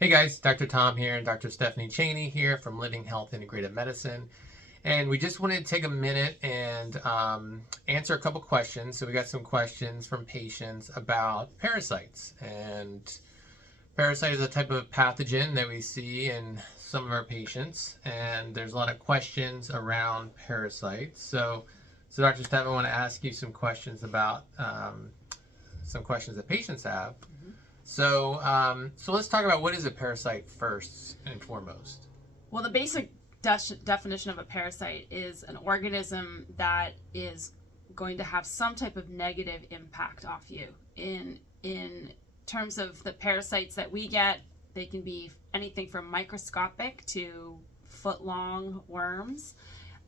Hey guys, Dr. Tom here and Dr. Stephanie Chaney here from Living Health Integrative Medicine. And we just wanted to take a minute and answer a couple questions. So we got some questions from patients about parasites. And parasite is a type of pathogen that we see in some of our patients. And there's a lot of questions around parasites. So Dr. Steph, I want to ask you some questions about some questions that patients have. So let's talk about what is a parasite first and foremost. Well, the basic definition of a parasite is an organism that is going to have some type of negative impact off you. In terms of the parasites that we get, they can be anything from microscopic to foot-long worms.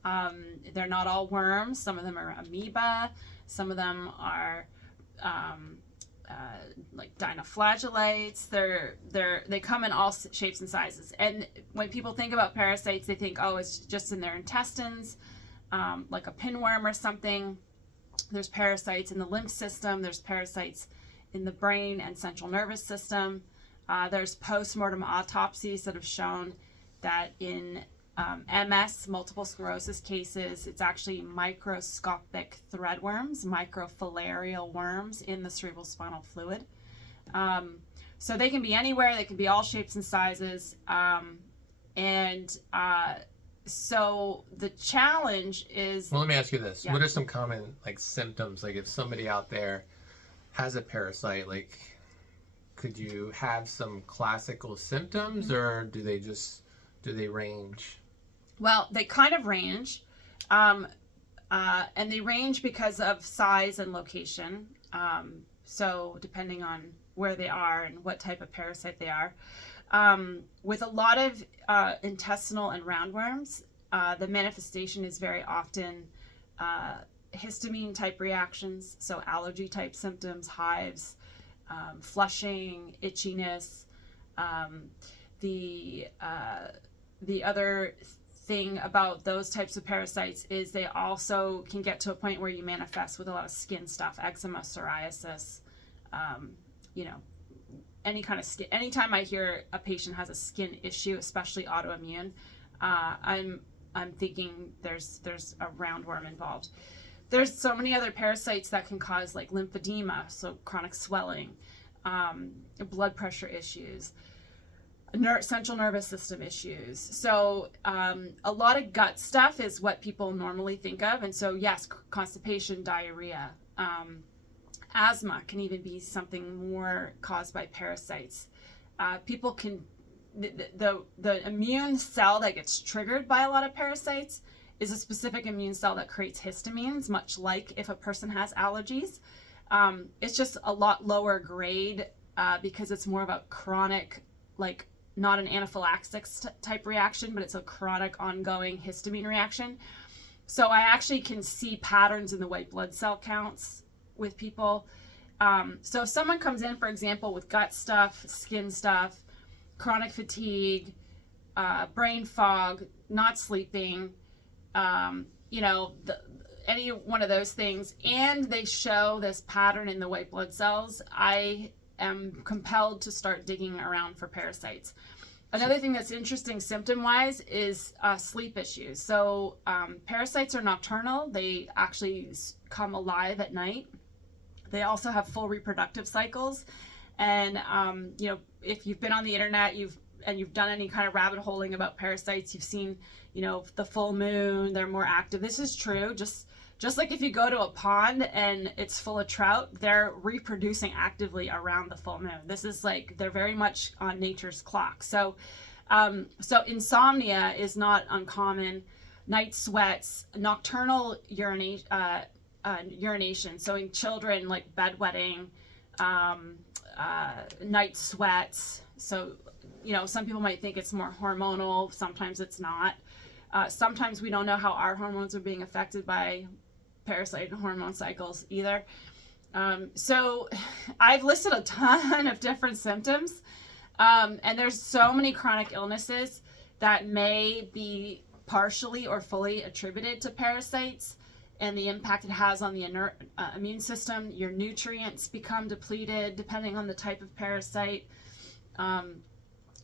They're not all worms. Some of them are amoeba. Some of them are like dinoflagellates. They come in all shapes and sizes. And when people think about parasites, they think, oh, it's just in their intestines, like a pinworm or something. There's parasites in the lymph system. There's parasites in the brain and central nervous system. There's post-mortem autopsies that have shown that in MS, multiple sclerosis cases, it's actually microscopic threadworms, microfilarial worms in the cerebral spinal fluid. So they can be anywhere, they can be all shapes and sizes. So the challenge is... Well, let me ask you this. Yeah. What are some common symptoms? Like if somebody out there has a parasite, could you have some classical symptoms or do they range? Well, they kind of range, and they range because of size and location. So depending on where they are and what type of parasite they are. With a lot of intestinal and roundworms, the manifestation is very often histamine type reactions, so allergy type symptoms, hives, flushing, itchiness. The other thing about those types of parasites is they also can get to a point where you manifest with a lot of skin stuff, eczema, psoriasis, any kind of skin. Anytime I hear a patient has a skin issue, especially autoimmune, I'm thinking there's a roundworm involved. There's so many other parasites that can cause lymphedema, so chronic swelling, blood pressure issues, central nervous system issues. So a lot of gut stuff is what people normally think of. And so yes, constipation, diarrhea, asthma can even be something more caused by parasites. People can, the immune cell that gets triggered by a lot of parasites is a specific immune cell that creates histamines, much like if a person has allergies. It's just a lot lower grade because it's more of a chronic, not an anaphylaxis type reaction, but it's a chronic ongoing histamine reaction. So I actually can see patterns in the white blood cell counts with people. So if someone comes in, for example, with gut stuff, skin stuff, chronic fatigue, brain fog, not sleeping, any one of those things, and they show this pattern in the white blood cells, I am compelled to start digging around for parasites. Another thing that's interesting symptom-wise is sleep issues. So parasites are nocturnal. They actually come alive at night. They also have full reproductive cycles. And, if you've been on the internet, you've done any kind of rabbit holing about parasites, you've seen, the full moon, they're more active. This is true. Just like if you go to a pond and it's full of trout, they're reproducing actively around the full moon. This is they're very much on nature's clock. So insomnia is not uncommon. Night sweats, nocturnal urination. So in children, bedwetting, night sweats. So, some people might think it's more hormonal. Sometimes it's not. Sometimes we don't know how our hormones are being affected by parasite and hormone cycles either. So I've listed a ton of different symptoms, and there's so many chronic illnesses that may be partially or fully attributed to parasites and the impact it has on the immune system. Your nutrients become depleted depending on the type of parasite.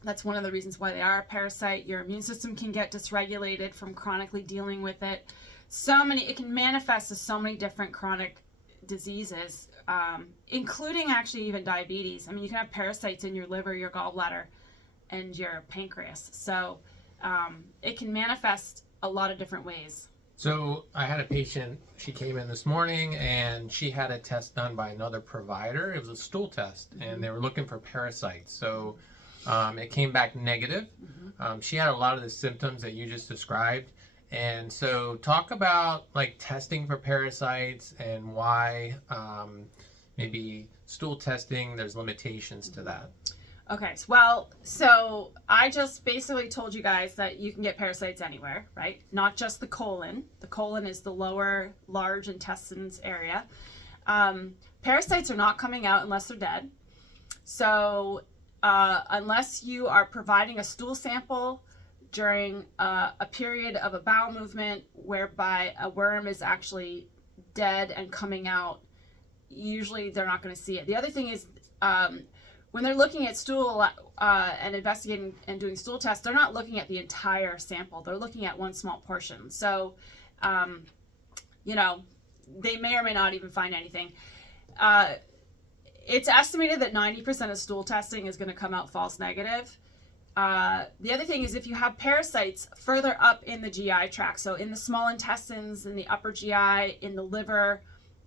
That's one of the reasons why they are a parasite. Your immune system can get dysregulated from chronically dealing with it. It can manifest as so many different chronic diseases, including actually even diabetes. I mean, you can have parasites in your liver, your gallbladder, and your pancreas. So it can manifest a lot of different ways. So I had a patient, she came in this morning and she had a test done by another provider. It was a stool test and they were looking for parasites. So it came back negative. She had a lot of the symptoms that you just described. And so talk about like testing for parasites and why maybe stool testing, there's limitations to that. Okay, well, so I just basically told you guys that you can get parasites anywhere, right? Not just the colon. The colon is the lower large intestines area. Parasites are not coming out unless they're dead. So unless you are providing a stool sample during a period of a bowel movement whereby a worm is actually dead and coming out, usually they're not going to see it. The other thing is, when they're looking at stool and investigating and doing stool tests, they're not looking at the entire sample. They're looking at one small portion. So, you know, they may or may not even find anything. It's estimated that 90% of stool testing is going to come out false negative. The other thing is if you have parasites further up in the GI tract, so in the small intestines, in the upper GI, in the liver,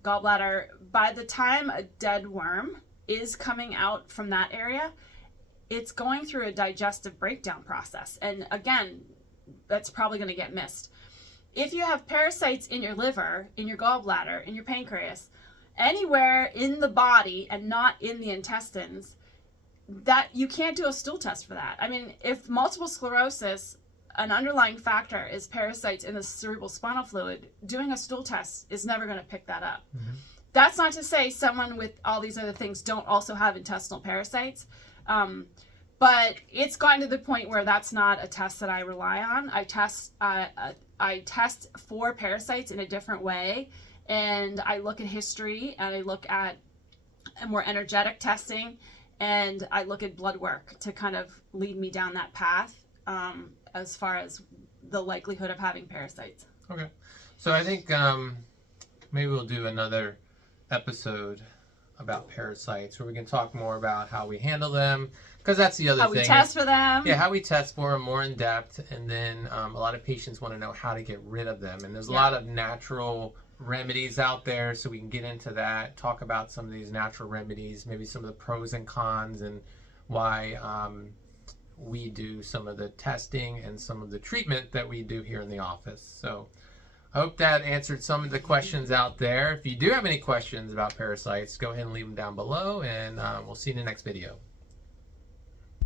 gallbladder, by the time a dead worm is coming out from that area, it's going through a digestive breakdown process. And again, that's probably going to get missed. If you have parasites in your liver, in your gallbladder, in your pancreas, anywhere in the body and not in the intestines, that you can't do a stool test for that. I mean, if multiple sclerosis, an underlying factor is parasites in the cerebral spinal fluid, doing a stool test is never going to pick that up. That's not to say someone with all these other things don't also have intestinal parasites, but it's gotten to the point where that's not a test that I rely on. I test for parasites in a different way, and I look at history, and I look at a more energetic testing, and I look at blood work to kind of lead me down that path as far as the likelihood of having parasites. Okay, so I think maybe we'll do another episode about parasites where we can talk more about how we handle them, because that's the other thing. How we test for them. Yeah, how we test for them more in depth, and then a lot of patients want to know how to get rid of them, and there's a lot of natural remedies out there, so we can get into that, talk about some of these natural remedies, maybe some of the pros and cons, and why we do some of the testing and some of the treatment that we do here in the office. So I hope that answered some of the questions out there. If you do have any questions about parasites, go ahead and leave them down below, and we'll see you in the next video.